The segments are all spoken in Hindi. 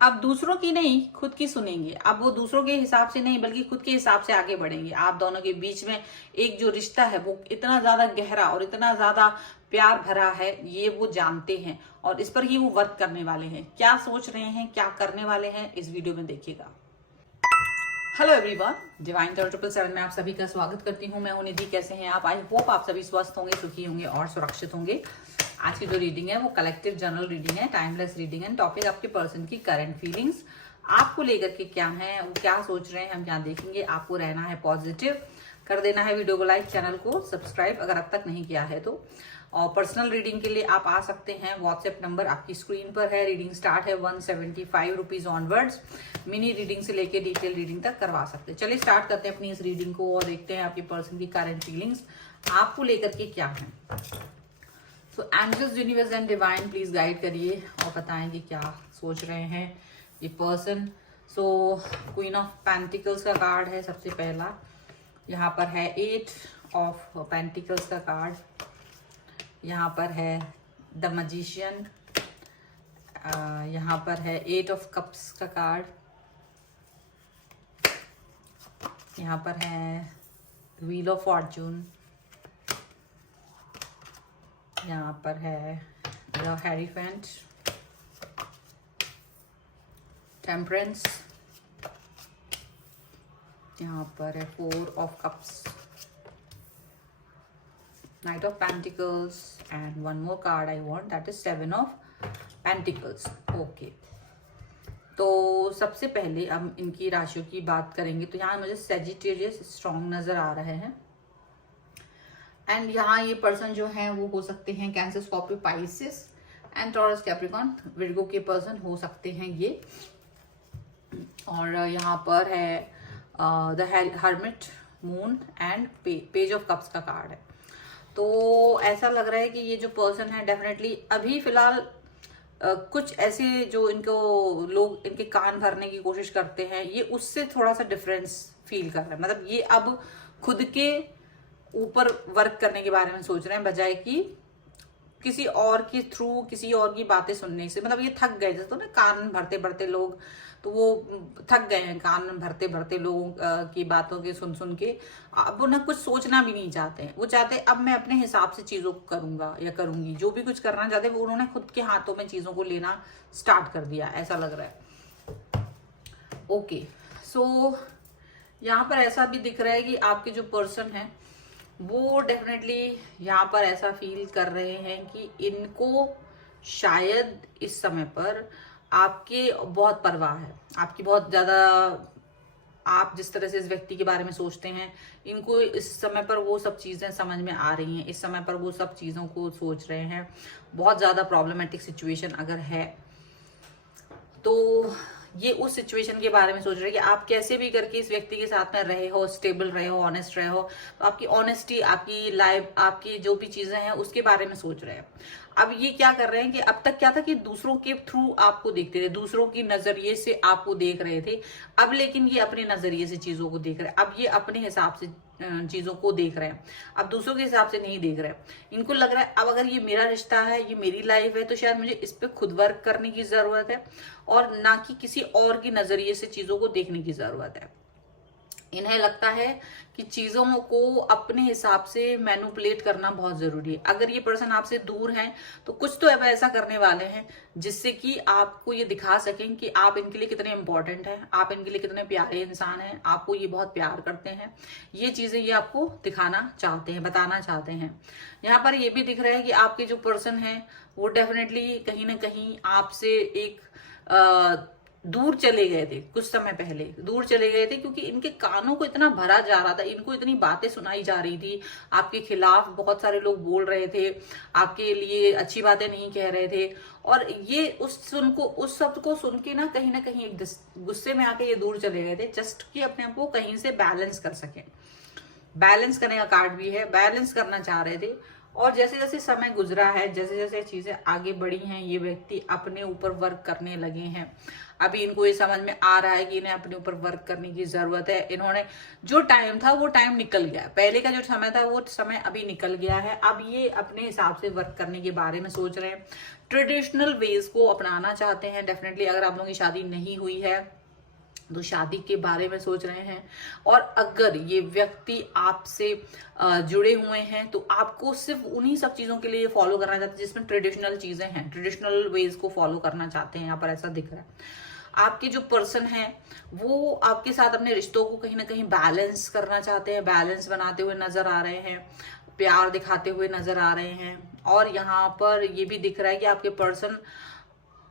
आप दूसरों की नहीं, खुद की सुनेंगे। अब वो दूसरों के हिसाब से नहीं बल्कि खुद के हिसाब से आगे बढ़ेंगे। आप दोनों के बीच में एक जो रिश्ता है वो इतना ज्यादा गहरा और इतना ज्यादा प्यार भरा है, ये वो जानते हैं और इस पर ही वो वर्क करने वाले हैं। क्या सोच रहे हैं, क्या करने वाले हैं, इस वीडियो में देखिएगा। हेलो एवरीवन, डिवाइन टर्न 777 में आप सभी का स्वागत करती हूँ। मैं हूं निधि। कैसे हैं आप? आई होप आप सभी स्वस्थ होंगे, सुखी होंगे और सुरक्षित होंगे। आज की जो रीडिंग है वो कलेक्टिव जनरल रीडिंग है, टाइमलेस रीडिंग है। टॉपिक आपके पर्सन की करंट फीलिंग्स आपको लेकर के क्या है, वो क्या सोच रहे हैं, हम क्या देखेंगे। आपको रहना है पॉजिटिव, कर देना है वीडियो को लाइक, चैनल को सब्सक्राइब अगर अब तक नहीं किया है तो। और पर्सनल रीडिंग के लिए आप आ सकते हैं। व्हाट्सएप नंबर आपकी स्क्रीन पर है। रीडिंग स्टार्ट है 175 रुपीज ऑनवर्ड्स। मिनी रीडिंग से लेके डिटेल रीडिंग तक करवा सकते हैं। चलिए स्टार्ट करते हैं अपनी इस रीडिंग को और देखते हैं आपकी पर्सन की करंट फीलिंग्स आपको लेकर के क्या है। So angels, universe and divine please guide करिए और बताएं कि क्या सोच रहे हैं ये person. So queen of pentacles का कार्ड है सबसे पहला। यहाँ पर है 8 ऑफ पेंटिकल्स का कार्ड। यहाँ पर है द मैजिशियन। यहाँ पर है 8 ऑफ कप्स का कार्ड। यहाँ पर है व्हील ऑफ फॉर्चून। यहाँ पर है द हेरीफेंट, टेम्परेंस। यहाँ पर है 4 of cups, Knight of Pentacles, and one more card I want, that is 7 of Pentacles. Okay. तो सबसे पहले हम इनकी राशियों की बात करेंगे। तो यहाँ मुझे सेजिटेरियस स्ट्रॉन्ग नजर आ रहे हैं। एंड यहाँ ये पर्सन जो है वो हो सकते हैं cancer, Scorpio, Pisces and taurus, Capricorn, Virgo के पर्सन हो सकते हैं ये। और यहाँ पर है the hermit, moon and page of cups का कार्ड है। तो ऐसा लग रहा है कि ये जो पर्सन है डेफिनेटली अभी फिलहाल कुछ ऐसे जो इनको लोग इनके कान भरने की कोशिश करते हैं, ये उससे थोड़ा सा डिफरेंस फील कर रहे हैं। मतलब ये अब खुद के ऊपर वर्क करने के बारे में सोच रहे हैं बजाय कि किसी और के थ्रू, किसी और की बातें सुनने से। मतलब ये थक गए, जैसे तो ना कान भरते भरते लोग, तो वो थक गए हैं कान भरते भरते लोगों की बातों के सुन सुन के। अब वो ना कुछ सोचना भी नहीं चाहते हैं। वो चाहते हैं अब मैं अपने हिसाब से चीज़ों को करूंगा या करूंगी। जो भी कुछ करना चाहते हैं वो उन्होंने खुद के हाथों में चीज़ों को लेना स्टार्ट कर दिया, ऐसा लग रहा है। ओके, सो यहाँ पर ऐसा भी दिख रहा है कि आपके जो पर्सन है वो डेफिनेटली यहाँ पर ऐसा फील कर रहे हैं कि इनको शायद इस समय पर आपके बहुत परवाह है, आपकी बहुत ज्यादा। आप जिस तरह से इस व्यक्ति के बारे में सोचते हैं, इनको इस समय पर वो सब चीजें समझ में आ रही हैं। इस समय पर वो सब चीजों को सोच रहे हैं। बहुत ज्यादा प्रॉब्लमेटिक सिचुएशन अगर है तो ये उस सिचुएशन के बारे में सोच रहे हैं कि आप कैसे भी करके इस व्यक्ति के साथ में रहे हो, स्टेबल रहे हो, ऑनेस्ट रहे हो। तो आपकी ऑनेस्टी, आपकी लाइफ, आपकी जो भी चीजें हैं उसके बारे में सोच रहे हैं। अब ये क्या कर रहे हैं कि अब तक क्या था कि दूसरों के थ्रू आपको देखते थे, दूसरों की नजरिए से आपको देख रहे थे। अब लेकिन ये अपने नजरिए से चीजों को देख रहे हैं। अब ये अपने हिसाब से चीजों को देख रहे हैं, अब दूसरों के हिसाब से नहीं देख रहे हैं। इनको लग रहा है अब अगर ये मेरा रिश्ता है, ये मेरी लाइफ है, तो शायद मुझे इस पे खुद वर्क करने की जरूरत है और ना कि किसी और की नजरिए से चीजों को देखने की जरूरत है। इन्हें लगता है कि चीजों को अपने हिसाब से मैनिपुलेट करना बहुत जरूरी है। अगर ये पर्सन आपसे दूर है तो कुछ तो अब ऐसा करने वाले हैं जिससे कि आपको ये दिखा सकें कि आप इनके लिए कितने इंपॉर्टेंट हैं, आप इनके लिए कितने प्यारे इंसान हैं, आपको ये बहुत प्यार करते हैं। ये चीजें ये आपको दिखाना चाहते हैं, बताना चाहते हैं। यहाँ पर ये भी दिख रहा है कि आपके जो पर्सन है वो डेफिनेटली कहीं ना कहीं आपसे एक दूर चले गए थे। कुछ समय पहले दूर चले गए थे क्योंकि इनके कानों को इतना भरा जा रहा था, इनको इतनी बातें सुनाई जा रही थी। आपके खिलाफ बहुत सारे लोग बोल रहे थे, आपके लिए अच्छी बातें नहीं कह रहे थे। और ये उस शब्द को सुन के ना कहीं एक गुस्से में आके ये दूर चले गए थे, जस्ट कि अपने आप को कहीं से बैलेंस कर सकें। बैलेंस करने का कार्ड भी है, बैलेंस करना चाह रहे थे। और जैसे जैसे समय गुजरा है, जैसे जैसे चीजें आगे बढ़ी हैं, ये व्यक्ति अपने ऊपर वर्क करने लगे हैं। अभी इनको ये समझ में आ रहा है कि इन्हें अपने ऊपर वर्क करने की जरूरत है। इन्होंने जो टाइम था वो टाइम निकल गया, पहले का जो समय था वो समय अभी निकल गया है। अब ये अपने हिसाब से वर्क करने के बारे में सोच रहे हैं, ट्रेडिशनल वेज को अपनाना चाहते हैं। डेफिनेटली अगर आप लोगों की शादी नहीं हुई है तो शादी के बारे में सोच रहे हैं। और अगर ये व्यक्ति आपसे जुड़े हुए हैं तो आपको सिर्फ उन्हीं सब चीजों के लिए फॉलो करना चाहते हैं जिसमें ट्रेडिशनल चीजें हैं, ट्रेडिशनल वेज को फॉलो करना चाहते हैं। यहाँ पर ऐसा दिख रहा है आपके जो पर्सन है वो आपके साथ अपने रिश्तों को कहीं ना कहीं बैलेंस करना चाहते हैं, बैलेंस बनाते हुए नजर आ रहे हैं, प्यार दिखाते हुए नजर आ रहे हैं। और यहाँ पर ये भी दिख रहा है कि आपके पर्सन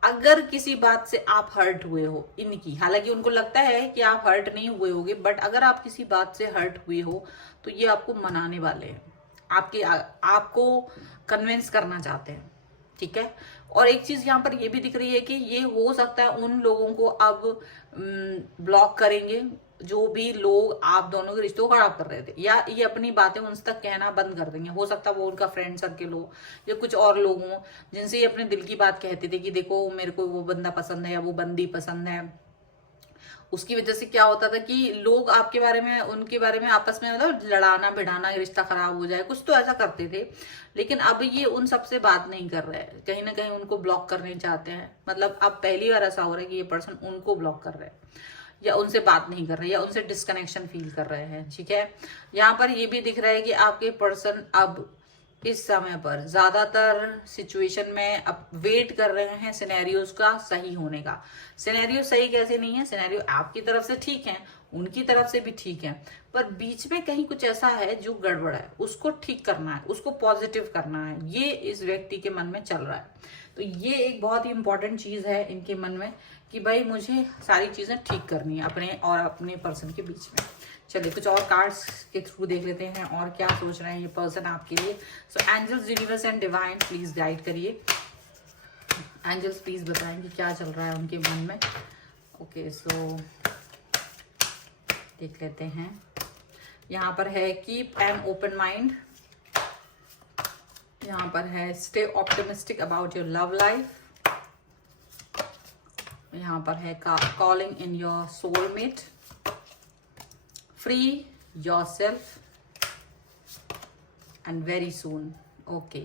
अगर किसी बात से आप हर्ट हुए हो इनकी, हालांकि उनको लगता है कि आप हर्ट नहीं हुए होगे, बट अगर आप किसी बात से हर्ट हुए हो तो ये आपको मनाने वाले हैं, आपको कन्विंस करना चाहते हैं, ठीक है। और एक चीज यहाँ पर ये भी दिख रही है कि ये हो सकता है उन लोगों को अब ब्लॉक करेंगे जो भी लोग आप दोनों के रिश्तों को खराब कर रहे थे, या ये अपनी बातें उनसे तक कहना बंद कर देंगे। हो सकता है वो उनका फ्रेंड सर्किल हो या कुछ और लोग हों जिनसे ये अपने दिल की बात कहते थे कि देखो मेरे को वो बंदा पसंद है या वो बंदी पसंद है। उसकी वजह से क्या होता था कि लोग आपके बारे में उनके बारे में आपस में मतलब लड़ाना भिड़ाना, रिश्ता खराब हो जाए, कुछ तो ऐसा करते थे। लेकिन अब ये उन सबसे बात नहीं कर रहे हैं, कहीं ना कहीं उनको ब्लॉक करने चाहते हैं। मतलब अब पहली बार ऐसा हो रहा है कि ये पर्सन उनको ब्लॉक कर रहे हैं या उनसे बात नहीं कर रहे या उनसे डिस्कनेक्शन फील कर रहे हैं, ठीक है। यहाँ पर ये भी दिख रहा है कि आपके पर्सन अब इस समय पर ज्यादातर सिचुएशन में अब वेट कर रहे हैं सिनेरियोज का सही होने का। सिनेरियो सही कैसे नहीं है, सिनेरियो आपकी तरफ से ठीक है, उनकी तरफ से भी ठीक है, पर बीच में कहीं कुछ ऐसा है जो गड़बड़ है, उसको ठीक करना है, उसको पॉजिटिव करना है, ये इस व्यक्ति के मन में चल रहा है। तो ये एक बहुत ही इंपॉर्टेंट चीज है इनके मन में कि भाई मुझे सारी चीजें ठीक करनी है अपने और अपने पर्सन के बीच में। चलिए कुछ और कार्ड्स के थ्रू देख लेते हैं और क्या सोच रहे हैं ये पर्सन आपके लिए। So angels, universe and divine please guide करिए। एंजल्स प्लीज बताएं कि क्या चल रहा है उनके मन में। ओके सो देख लेते हैं। यहाँ पर है कीप एन ओपन माइंड, यहाँ पर है stay optimistic about your love life, यहाँ पर है calling in your soulmate, free yourself and very soon. Okay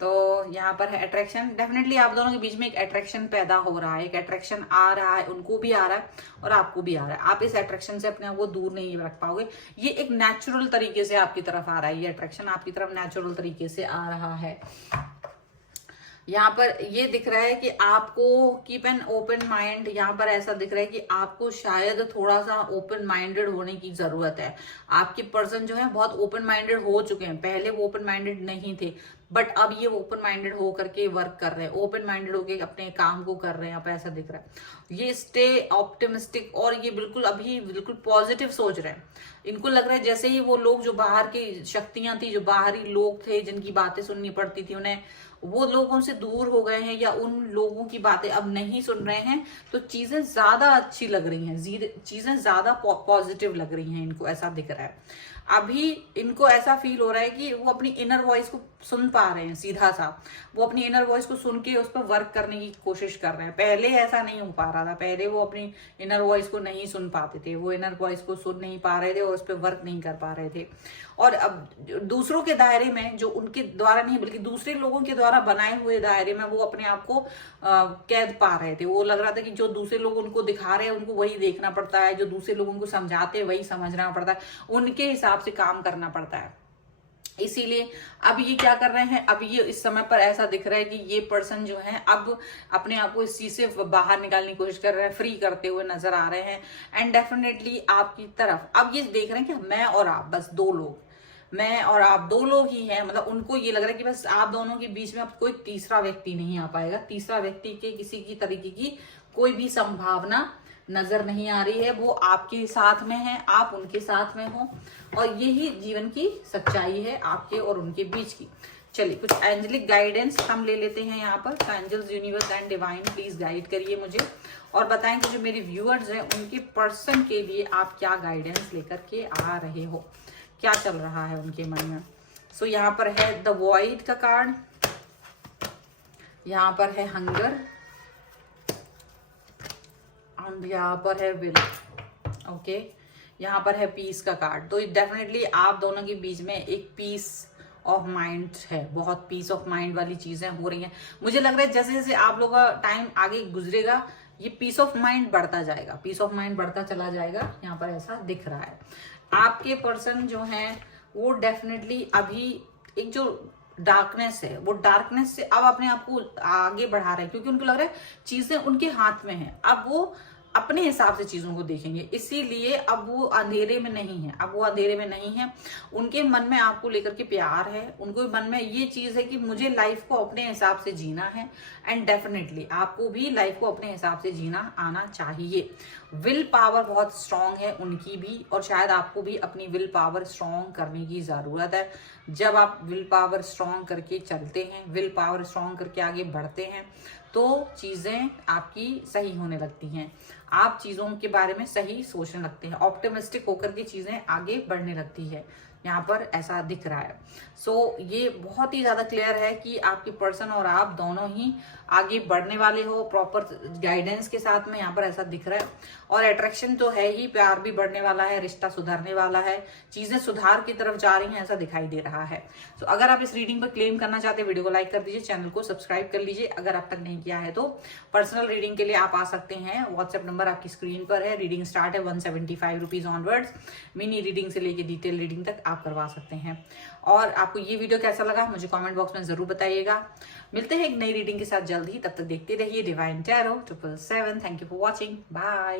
तो यहाँ पर है अट्रैक्शन। डेफिनेटली आप दोनों के बीच में एक अट्रैक्शन पैदा हो रहा है, एक अट्रैक्शन आ रहा है, उनको भी आ रहा है और आपको भी आ रहा है। आप इस अट्रैक्शन से अपने आप को दूर नहीं रख पाओगे, ये एक नेचुरल तरीके से आपकी तरफ आ रहा है, ये अट्रैक्शन आपकी तरफ नेचुरल तरीके से आ रहा है। यहाँ पर ये दिख रहा है कि आपको कीप एन ओपन माइंड, यहाँ पर ऐसा दिख रहा है कि आपको शायद थोड़ा सा ओपन माइंडेड होने की जरूरत है। आपके पर्सन जो है बहुत ओपन माइंडेड हो चुके हैं, पहले वो ओपन माइंडेड नहीं थे, बट अब ये ओपन माइंडेड होकर के वर्क कर रहे हैं, ओपन माइंडेड होकर अपने काम को कर रहे हैं। यहाँ पे ऐसा दिख रहा है ये स्टे ऑप्टिमिस्टिक और ये बिल्कुल अभी बिल्कुल पॉजिटिव सोच रहे हैं। इनको लग रहा है जैसे ही वो लोग जो बाहर की शक्तियां थी, जो बाहरी लोग थे जिनकी बातें सुननी पड़ती थी उन्हें, वो लोगों से दूर हो गए हैं या उन लोगों की बातें अब नहीं सुन रहे हैं, तो चीजें ज्यादा अच्छी लग रही हैं, चीजें ज्यादा पॉजिटिव लग रही हैं। इनको ऐसा दिख रहा है, अभी इनको ऐसा फील हो रहा है कि वो अपनी इनर वॉइस को सुन पा रहे हैं, सीधा सा वो अपनी इनर वॉइस को सुन के उस पर वर्क करने की कोशिश कर रहे हैं। पहले ऐसा नहीं हो पा रहा था, पहले वो अपनी इनर वॉइस को नहीं सुन पाते थे, वो इनर वॉइस को सुन नहीं पा रहे थे और उस पर वर्क नहीं कर पा रहे थे। और अब दूसरों के दायरे में, जो उनके द्वारा नहीं बल्कि दूसरे लोगों के द्वारा बनाए हुए दायरे में, वो अपने आप को कैद पा रहे थे। वो लग रहा था कि जो दूसरे लोग उनको दिखा रहे हैं उनको वही देखना पड़ता है, जो दूसरे लोग उनको समझाते हैं वही समझना पड़ता है, उनके हिसाब से काम करना पड़ता है। इसीलिए अब ये क्या कर रहे हैं, अब ये इस समय पर ऐसा दिख रहा है कि ये पर्सन जो है अब अपने आप को इस चीज से बाहर निकालने की कोशिश कर रहे हैं, फ्री करते हुए नजर आ रहे हैं। एंड डेफिनेटली आपकी तरफ अब ये देख रहे हैं कि मैं और आप, बस दो लोग, मैं और आप दो लोग ही हैं। मतलब उनको ये लग रहा है कि बस आप दोनों के बीच में अब कोई तीसरा व्यक्ति नहीं आ पाएगा, तीसरा व्यक्ति के किसी की तरीके की कोई भी संभावना नजर नहीं आ रही है। वो आपके साथ में है, आप उनके साथ में हो, और यही जीवन की सच्चाई है आपके और उनके बीच की। चलिए कुछ एंजेलिक गाइडेंस हम ले लेते हैं यहाँ पर। Angels, universe and divine please guide करिए मुझे और बताएं कि जो मेरे व्यूअर्स हैं उनके पर्सन के लिए आप क्या गाइडेंस लेकर के आ रहे हो, क्या चल रहा है उनके मन में। सो यहाँ पर है द वॉइड का कार्ड, यहाँ पर है हंगर, एंड यहाँ पर है विल। ओके, यहाँ पर है पीस का कार्ड। तो डेफिनेटली आप दोनों के बीच में एक पीस ऑफ माइंड है, बहुत पीस ऑफ माइंड वाली चीजें हो रही हैं। मुझे लग रहा है जैसे जैसे आप लोगों का टाइम आगे गुजरेगा ये पीस ऑफ माइंड बढ़ता जाएगा, पीस ऑफ माइंड बढ़ता चला जाएगा, यहाँ पर ऐसा दिख रहा है। आपके पर्सन जो है वो डेफिनेटली अभी एक जो डार्कनेस है, वो डार्कनेस से अब अपने आप को आगे बढ़ा रहे हैं, क्योंकि उनको लग रहा है चीजें उनके हाथ में है। अब वो अपने हिसाब से चीजों को देखेंगे, इसीलिए अब वो अंधेरे में नहीं है, अब वो अंधेरे में नहीं है। उनके मन में आपको लेकर के प्यार है, उनको मन में ये चीज है कि मुझे लाइफ को अपने हिसाब से जीना है, एंड डेफिनेटली आपको भी लाइफ को अपने हिसाब से जीना आना चाहिए। विल पावर बहुत स्ट्रांग है उनकी भी, और शायद आपको भी अपनी विल पावर स्ट्रांग करने की जरूरत है। जब आप विल पावर स्ट्रांग करके चलते हैं, विल पावर स्ट्रांग करके आगे बढ़ते हैं, तो चीजें आपकी सही होने लगती हैं, आप चीजों के बारे में सही सोचने लगते हैं, ऑप्टिमिस्टिक होकर के चीजें आगे बढ़ने लगती है। यहाँ पर ऐसा दिख रहा है। सो ये बहुत ही ज्यादा क्लियर है कि आपके पर्सन और आप दोनों ही आगे बढ़ने वाले हो प्रॉपर गाइडेंस के साथ में, यहाँ पर ऐसा दिख रहा है। और अट्रैक्शन तो है ही, प्यार भी बढ़ने वाला है, रिश्ता सुधरने वाला है, चीजें सुधार की तरफ जा रही हैं, ऐसा दिखाई दे रहा है। सो अगर आप इस रीडिंग पर क्लेम करना चाहते हैं, वीडियो को लाइक कर दीजिए, चैनल को सब्सक्राइब कर लीजिए अगर अब तक नहीं किया है तो। पर्सनल रीडिंग के लिए आप आ सकते हैं, व्हाट्सएप नंबर आपकी स्क्रीन पर है। रीडिंग स्टार्ट है 175 रुपीज ऑनवर्ड्स, मिनी रीडिंग से लेके डिटेल रीडिंग तक आप करवा सकते हैं। और आपको ये वीडियो कैसा लगा मुझे कमेंट बॉक्स में जरूर बताइएगा। मिलते हैं एक नई रीडिंग के साथ जल्द ही, तब तक देखते रहिए divine tarot 777। Thank you for watching, bye.